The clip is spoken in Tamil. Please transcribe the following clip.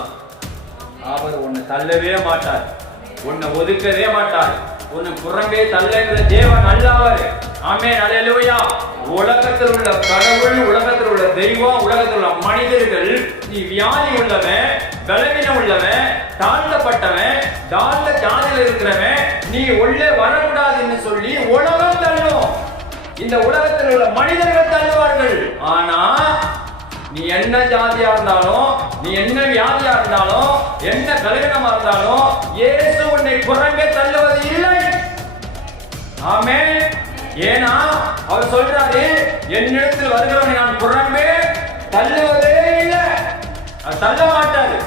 சொல்லலாம். அவர் உன்னை தள்ளவே மாட்டார், உன்னை ஒதுக்கவே மாட்டார், உன்னை புறம்பே தள்ளுகிற தேவன் அல்லவர். ஆமென், அல்லேலூயா. உலகத்தில் உள்ள கடவுள், உலகத்தில் உள்ள தெய்வம், உலகத்தில் உள்ள மனிதர்கள், நீ வியாதி உள்ளவன், பலவீனம் உள்ளவன், தாழ்த்தப்பட்டவன், தாழ்ந்த ஜாதியில் இருக்கிறவன், நீ உள்ளே வரக்கூடாதுன்னு சொல்லி உலகம் தள்ளும். இந்த உலகத்தில் உள்ள மனிதர்கள் தள்ளுவார்கள். ஆனா நீ என்ன ஜாதியா இருந்தாலும், நீ என்ன வியாதியா இருந்தாலும், என்ன பலவீனமா இருந்தாலும், இயேசு உன்னை புறம்பே தள்ளுவது இல்லை. ஆமென். ஏன்னா அவர் சொல்றாரு, என்னிடத்தில் வருகிறவனை நான் புறம்பே தள்ளுவதே இல்லை, தள்ள மாட்டாரு.